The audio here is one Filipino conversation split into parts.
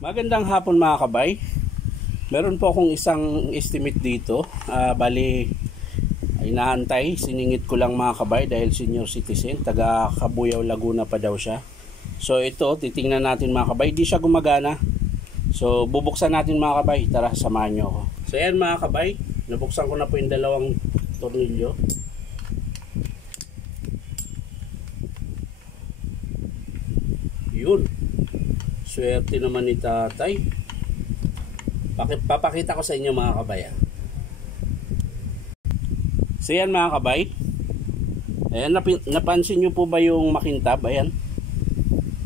Magandang hapon mga kabay. Meron po akong isang estimate dito. Bali, inaantay. Siningit ko lang mga kabay dahil senior citizen. Taga Cabuyao, Laguna pa daw siya. So ito, titingnan natin mga kabay. Di siya gumagana. So bubuksan natin mga kabay. Tara, samahan nyo ako. So yan mga kabay. Nabuksan ko na po yung dalawang tornilyo. Yun. Swerte naman ni tatay. Papakita ko sa inyo mga kabay. So yan mga kabay. Ayan, napansin nyo po ba yung makintab? Ayan.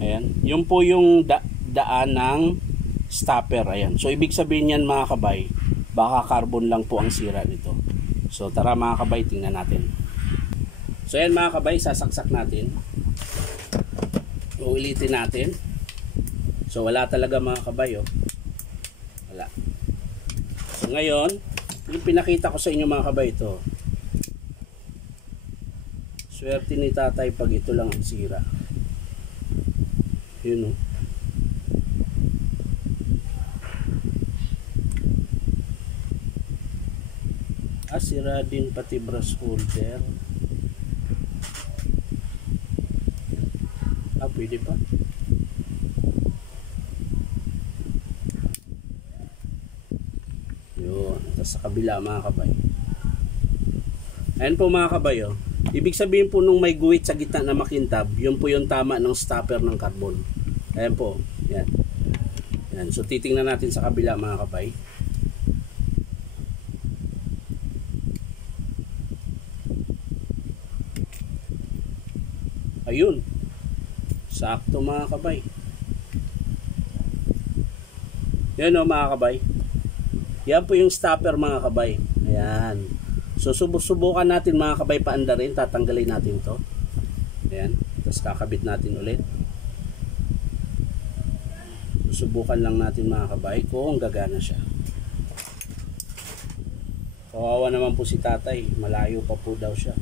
Ayan. Yung po yung daan ng stopper. Ayan. So ibig sabihin yan mga kabay, baka carbon lang po ang sira nito. So tara mga kabay, tingnan natin. So yan mga kabay, sasaksak natin. Uulitin natin. So wala talaga mga kabay, oh. Wala. So ngayon, yung pinakita ko sa inyo mga kabay, ito. Swerte ni tatay pag ito lang ang sira. Yun, oh. Sira din pati brush holder. Pwede pa. Yun. Tapos sa kabila mga kabay. Ayan po mga kabay, oh. Ibig sabihin po nung may guhit sa gitna na makintab, yun po yung tama ng stopper ng carbon. Ayan po. Yan. Yan. So titingnan natin sa kabila mga kabay. Ayun. Sakto mga kabay. Yan o mga kabay. Yan po yung stopper mga kabay. Ayan. So subukan natin mga kabay paanda rin. Tatanggalin natin to. Ayan. Tapos kakabit natin ulit. Subukan lang natin mga kabay kung gagana siya. Kawawa naman po si tatay. Malayo pa po daw siya.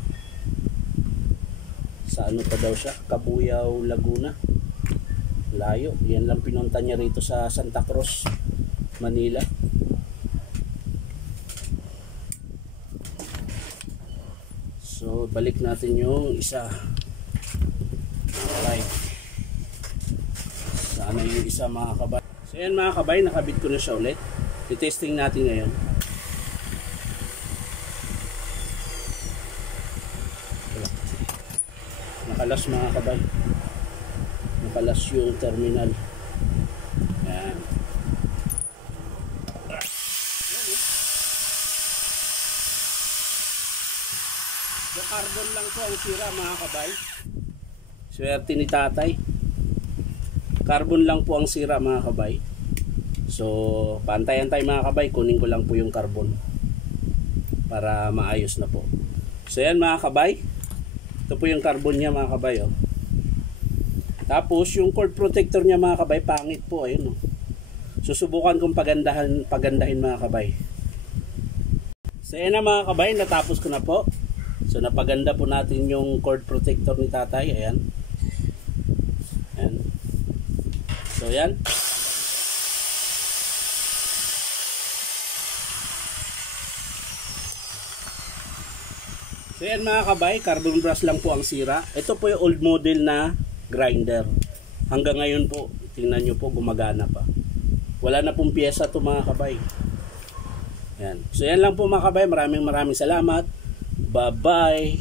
Sa ano pa daw siya? Cabuyao, Laguna. Layo. Yan lang pinunta niya rito sa Santa Cruz, Manila. So balik natin yung isa. Alright. Sana yung isa mga kabay. So yan mga kabay, nakabit ko na siya ulit. I-testing natin ngayon. Nakalas mga kabay. Nakalas yung terminal. Yan. Yung carbon lang po ang sira mga kabay. Swerte ni tatay. Carbon lang po ang sira mga kabay. So pantayan tayo mga kabay. Kunin ko lang po yung carbon para maayos na po. So yan mga kabay. Ito po yung carbon niya mga kabay, oh. Tapos yung cord protector niya mga kabay, pangit po, ayun, oh. Susubukan kong pagandahin mga kabay. So yan na mga kabay, natapos ko na po. So napaganda po natin yung cord protector ni tatay, ayan. Ayan. So yan. So yan mga kabay, carbon brush lang po ang sira. Ito po yung old model na grinder. Hanggang ngayon po, tingnan nyo po, gumagana pa. Wala na pong pyesa ito mga kabay. Yan. So yan lang po mga kabay, maraming salamat. Bye bye.